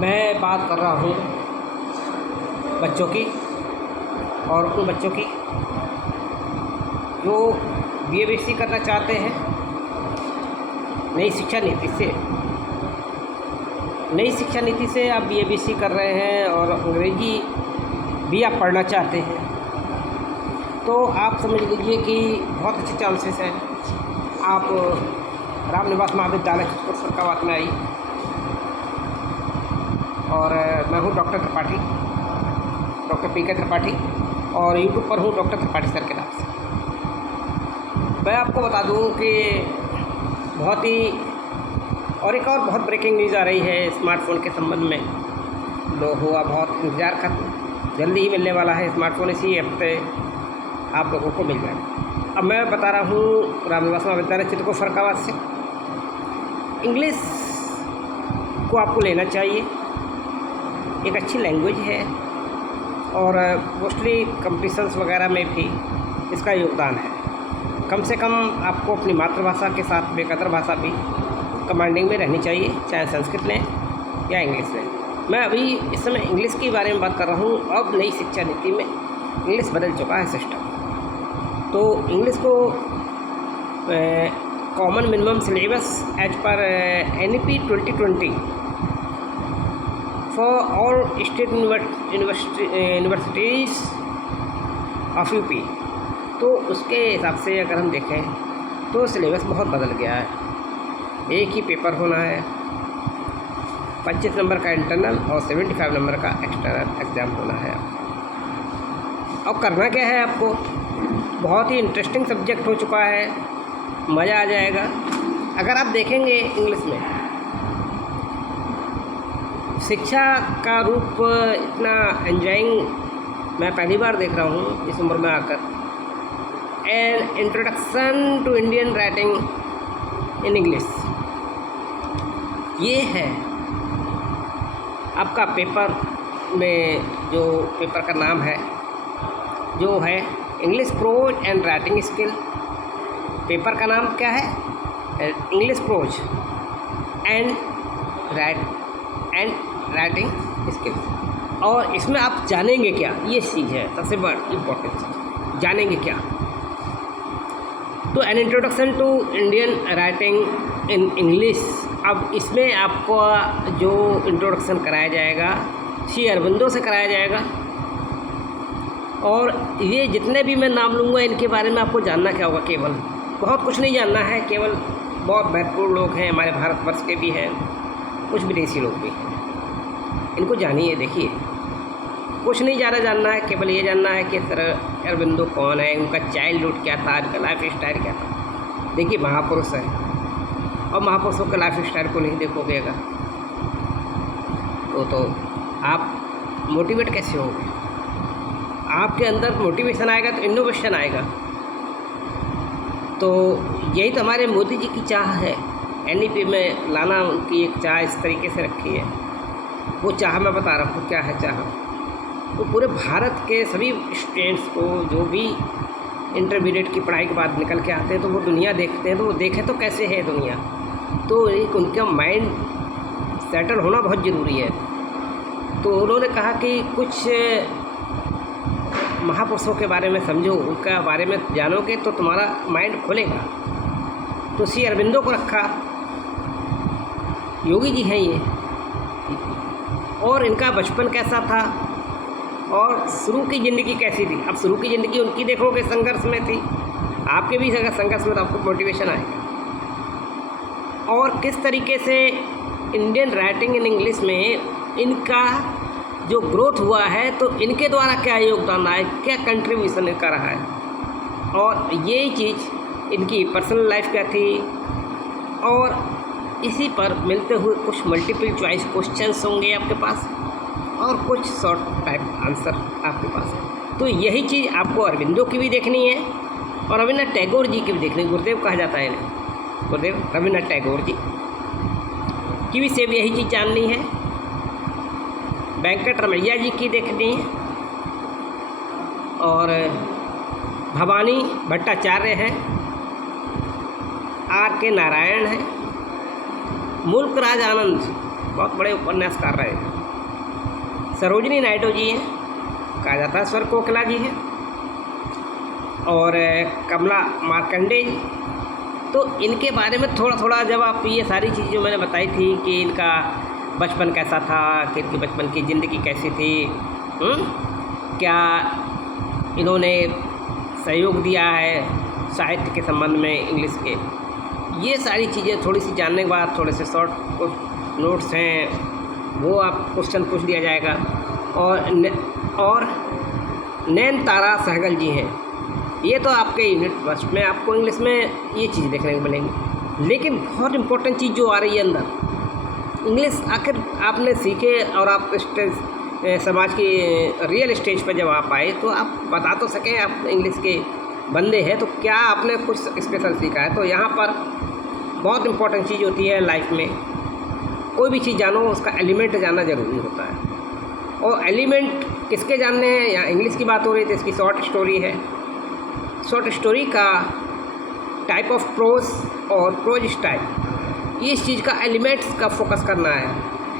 मैं बात कर रहा हूँ बच्चों की, और उन बच्चों की जो BA-BSc करना चाहते हैं नई शिक्षा नीति से आप BA-BSc कर रहे हैं और अंग्रेजी भी आप पढ़ना चाहते हैं, तो आप समझ लीजिए कि बहुत अच्छे चांसेस हैं। आप रामनिवास महाविद्यालय चित्रकूट फर्रुखाबाद में आई, और मैं हूँ डॉक्टर PK त्रिपाठी, और यूट्यूब पर हूँ डॉक्टर त्रिपाठी सर के नाम से। मैं आपको बता दूँ कि एक और बहुत ब्रेकिंग न्यूज़ आ रही है स्मार्टफ़ोन के संबंध में। बहुत इंतज़ार खत्म, जल्दी ही मिलने वाला है स्मार्टफ़ोन। इसी हफ्ते आप लोगों को मिल जाएगा। अब मैं बता रहा हूँ रामनिवास महाविद्यालय चित्रकूट फर्रुखाबाद से। इंग्लिश को आपको लेना चाहिए, एक अच्छी लैंग्वेज है, और मोस्टली कॉम्पिटिशन्स वगैरह में भी इसका योगदान है। कम से कम आपको अपनी मातृभाषा के साथ एक अदर भाषा भी कमांडिंग में रहनी चाहिए, चाहे संस्कृत लें या इंग्लिश लें। मैं अभी इस समय इंग्लिश के बारे में बात कर रहा हूँ। अब नई शिक्षा नीति में इंग्लिश बदल चुका है सिस्टम, तो इंग्लिश को common minimum syllabus as per NEP 2020 for all state universities of UP, तो उसके हिसाब से अगर हम देखें तो सिलेबस बहुत बदल गया है। एक ही पेपर होना है, 25 नंबर का इंटरनल और 75 नंबर का एक्सटर्नल एग्ज़ाम होना है। अब करना क्या है आपको? बहुत ही इंटरेस्टिंग सब्जेक्ट हो चुका है, मज़ा आ जाएगा अगर आप देखेंगे। इंग्लिश में शिक्षा का रूप इतना एंजॉइंग मैं पहली बार देख रहा हूँ इस उम्र में आकर। An introduction to Indian writing in English, ये है आपका पेपर में। जो पेपर का नाम है जो है English pros and writing skill. Paper का नाम क्या है? English pros and writing skills. और इसमें आप जानेंगे क्या, ये चीज़ है सबसे बड़ी इम्पोर्टेंट चीज़। जानेंगे क्या? तो an introduction to Indian writing in English. अब इसमें आपको जो इंट्रोडक्शन कराया जाएगा श्री अरबिंदो से कराया जाएगा, और ये जितने भी मैं नाम लूँगा इनके बारे में आपको जानना क्या होगा? केवल बहुत कुछ नहीं जानना है, केवल बहुत महत्वपूर्ण लोग हैं, हमारे भारतवर्ष के भी हैं, कुछ विदेशी लोग भी हैं। इनको जानिए, देखिए, कुछ नहीं ज़्यादा जानना है, केवल ये जानना है कि सर अरबिंदो कौन है, उनका चाइल्डहुड क्या था, उनका लाइफ स्टाइल क्या था। देखिए, महापुरुष है, और महापुरुषों के लाइफ स्टाइल को नहीं देखोगे अगर तो आप मोटिवेट कैसे होंगे? आपके अंदर मोटिवेशन आएगा तो इनोवेशन आएगा। तो यही तो हमारे मोदी जी की चाह है, NEP में लाना। उनकी एक चाह इस तरीके से रखी है। वो चाह मैं बता रहा हूँ क्या है चाह। वो पूरे भारत के सभी स्टूडेंट्स को, जो भी इंटरमीडिएट की पढ़ाई के बाद निकल के आते हैं, तो वो दुनिया देखते हैं, तो वो देखें तो कैसे है दुनिया। तो एक उनका माइंड सेटल होना बहुत ज़रूरी है। तो उन्होंने कहा कि कुछ महापुरुषों के बारे में समझो, उनका बारे में जानोगे तो तुम्हारा माइंड खुलेगा। तो श्री अरबिंदो को रखा, योगी जी हैं ये, और इनका बचपन कैसा था और शुरू की ज़िंदगी कैसी थी। अब शुरू की ज़िंदगी उनकी देखोगे संघर्ष में थी, आपके भी अगर संघर्ष में तो आपको मोटिवेशन आएगा। और किस तरीके से इंडियन राइटिंग इन इंग्लिश में इनका जो ग्रोथ हुआ है, तो इनके द्वारा क्या योगदान आया, क्या कंट्रीब्यूशन इनका रहा है, और ये चीज़ इनकी पर्सनल लाइफ क्या थी। और इसी पर मिलते हुए कुछ मल्टीपल चॉइस क्वेश्चंस होंगे आपके पास, और कुछ शॉर्ट टाइप आंसर आपके पास है। तो यही चीज़ आपको अरबिंदो की भी देखनी है, और रविन्द्रनाथ टैगोर जी की भी देखनी है। गुरुदेव कहा जाता है इन्हें, गुरुदेव रविन्द्रनाथ टैगोर जी की भी सेम यही चीज़ जाननी है। वेंकट रमैया जी की देखनी है, और भवानी भट्टाचार्य हैं, R.K. नारायण हैं, मुल्क राज आनंद बहुत बड़े उपन्यासकार रहे। सरोजिनी नायडू जी हैं, कहा जाता है स्वर कोकिला जी हैं, और कमला मार्कंडे जी। तो इनके बारे में थोड़ा थोड़ा जब आप ये सारी चीज़ें जो मैंने बताई थी कि इनका बचपन कैसा था, कि इनकी बचपन की ज़िंदगी कैसी थी, क्या इन्होंने सहयोग दिया है साहित्य के संबंध में इंग्लिश के, ये सारी चीज़ें थोड़ी सी जानने के बाद थोड़े से शॉर्ट कुछ नोट्स हैं वो आप क्वेश्चन पूछ दिया जाएगा। और नैन तारा सहगल जी हैं, ये तो आपके यूनिट फर्स्ट में आपको इंग्लिश में ये चीज़ देखने को मिलेंगी। लेकिन बहुत इम्पोर्टेंट चीज़ जो आ रही है अंदर, इंग्लिश आखिर आपने सीखे और आप स्टेज समाज की रियल स्टेज पर जब आप आए तो आप बता तो सकें आप इंग्लिश के बंदे हैं, तो क्या आपने कुछ स्पेशल सीखा है। तो यहाँ पर बहुत इम्पोर्टेंट चीज़ होती है लाइफ में, कोई भी चीज़ जानो उसका एलिमेंट जानना ज़रूरी होता है। और एलिमेंट किसके जानने हैं, यहाँ इंग्लिश की बात हो रही थी, इसकी शॉर्ट स्टोरी है। शॉर्ट स्टोरी का टाइप ऑफ प्रोज और प्रोज स्टाइल, ये इस चीज़ का एलिमेंट्स का फोकस करना है।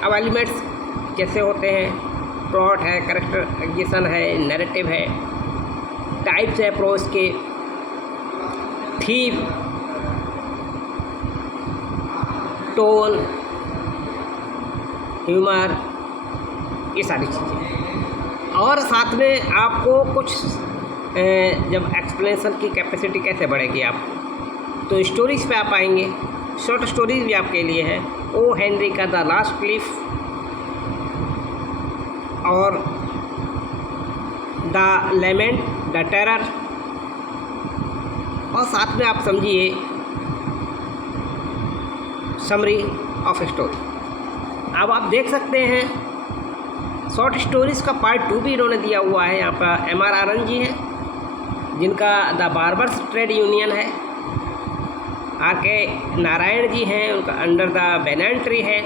अब एलिमेंट्स कैसे होते हैं, प्लॉट है, कैरेक्टराइजेशन है, नैरेटिव है, टाइप्स है प्रोज के, थीम, टोन, ह्यूमर, ये सारी चीज़ें। और साथ में आपको कुछ जब एक्सप्लेनेशन की कैपेसिटी कैसे बढ़ेगी आपको, तो स्टोरीज पे आप आएंगे। शॉर्ट स्टोरीज भी आपके लिए है, ओ हेनरी का द लास्ट लीफ और द लेमेंट, द टेरर, और साथ में आप समझिए समरी ऑफ स्टोरी। अब आप देख सकते हैं शॉर्ट स्टोरीज़ का पार्ट 2 भी इन्होंने दिया हुआ है। यहाँ पर M.R. आनंद जी हैं जिनका द बार्बर्स ट्रेड यूनियन है, R.K. नारायण जी हैं, उनका अंडर द बैनन ट्री है,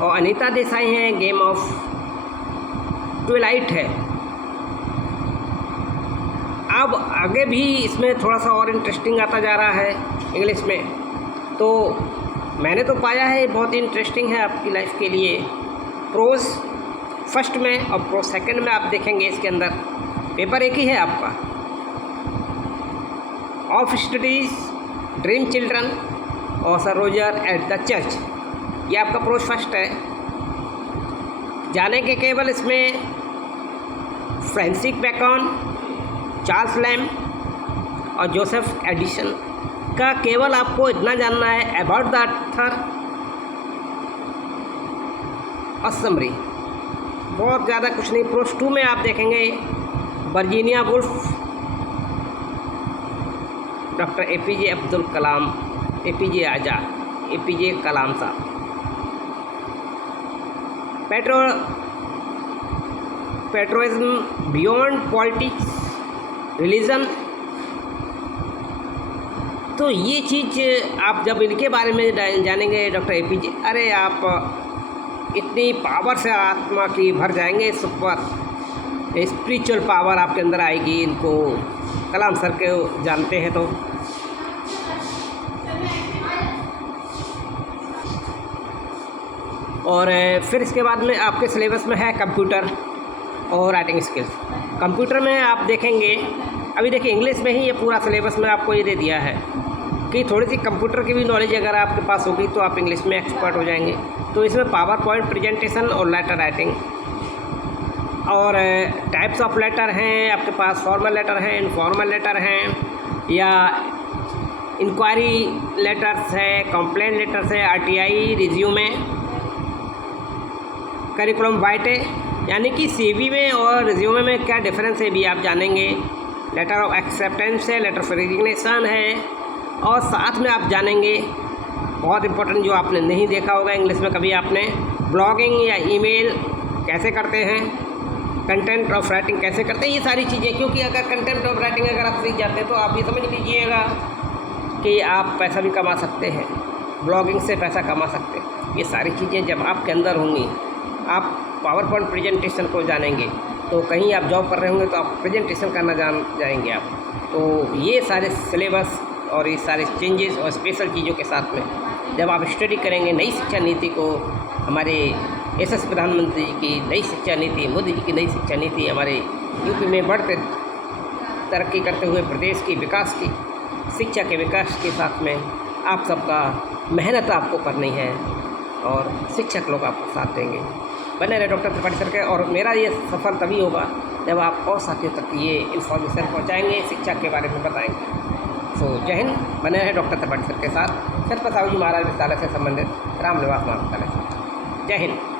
और अनीता देसाई हैं, गेम ऑफ ट्विलाइट है। अब आगे भी इसमें थोड़ा सा और इंटरेस्टिंग आता जा रहा है इंग्लिश में, तो मैंने तो पाया है बहुत ही इंटरेस्टिंग है आपकी लाइफ के लिए। प्रोज फर्स्ट में और प्रोज सेकंड में आप देखेंगे, इसके अंदर पेपर एक ही है आपका, ऑफ स्टडीज़, ड्रीम चिल्ड्रन और sir Roger at the church, ये आपका प्रोज फर्स्ट है। जाने के केवल इसमें फ्रांसिस बेकन, चार्ल्स लैम और जोसेफ एडिसन का केवल आपको इतना जानना है अबाउट द ऑथर और समरी, बहुत ज़्यादा कुछ नहीं। प्रोज 2 में आप देखेंगे Virginia Woolf, doctor APJ Abdul Kalam, APJ Azad, APJ Kalam साहब, पेट्रोइज्म बियॉन्ड पॉलिटिक्स, रिलीजन। तो ये चीज़ आप जब इनके बारे में जानेंगे डॉक्टर APJ, अरे आप इतनी पावर से आत्मा की भर जाएंगे, सुपर स्पिरिचुअल पावर आपके अंदर आएगी। इनको कलाम सर के जानते हैं तो। और फिर इसके बाद में आपके सिलेबस में है कंप्यूटर और राइटिंग स्किल्स। कंप्यूटर में आप देखेंगे, अभी देखिए इंग्लिश में ही ये पूरा सिलेबस में आपको ये दे दिया है कि थोड़ी सी कंप्यूटर की भी नॉलेज अगर आपके पास होगी तो आप इंग्लिश में एक्सपर्ट हो जाएंगे। तो इसमें पावर पॉइंट प्रेजेंटेशन और लेटर राइटिंग, और टाइप्स ऑफ लेटर हैं आपके पास, फॉर्मल लेटर हैं, इनफॉर्मल लेटर हैं, या इंक्वायरी लेटर्स है, कंप्लेंट लेटर्स है, RTI, रिज्यूमे, करिकुलम वाइटे, यानी कि CV में और रिज्यूमे में क्या डिफरेंस है भी आप जानेंगे। लेटर ऑफ एक्सेप्टेंस है, लेटर ऑफ रेजिग्नेशन है, और साथ में आप जानेंगे बहुत इंपॉर्टेंट जो आपने नहीं देखा होगा इंग्लिश में कभी आपने, ब्लॉगिंग या ईमेल कैसे करते हैं, कंटेंट ऑफ राइटिंग कैसे करते हैं, ये सारी चीज़ें। क्योंकि अगर कंटेंट ऑफ राइटिंग अगर आप सीख जाते हैं तो आप ये समझ लीजिएगा कि आप पैसा भी कमा सकते हैं, ब्लॉगिंग से पैसा कमा सकते हैं। ये सारी चीज़ें जब आपके अंदर होंगी, आप पावर पॉइंट प्रेजेंटेशन को जानेंगे, तो कहीं आप जॉब कर रहे होंगे तो आप प्रेजेंटेशन करना जान जाएंगे आप। तो ये सारे सिलेबस और ये सारे चेंजेस और स्पेशल चीज़ों के साथ में जब आप स्टडी करेंगे नई शिक्षा नीति को, हमारे यशस्वी प्रधानमंत्री की नई शिक्षा नीति, मोदी जी की नई शिक्षा नीति हमारे यूपी में बढ़ते तरक्की करते हुए प्रदेश की विकास की, शिक्षा के विकास के साथ में आप सबका मेहनत आपको करनी है और शिक्षक लोग आपको साथ देंगे। बने रहे डॉक्टर त्रिपाठी सर के। और मेरा ये सफ़र तभी होगा जब आप और साथियों तक ये इन्फॉर्मेशन पहुँचाएँगे, शिक्षा के बारे में बताएँगे। सो जय हिंद। बने रहे डॉक्टर त्रिपाठी सर के साहू जी महाराज विद्यालय से संबंधित रामनिवास महाविद्यालय। जय हिंद।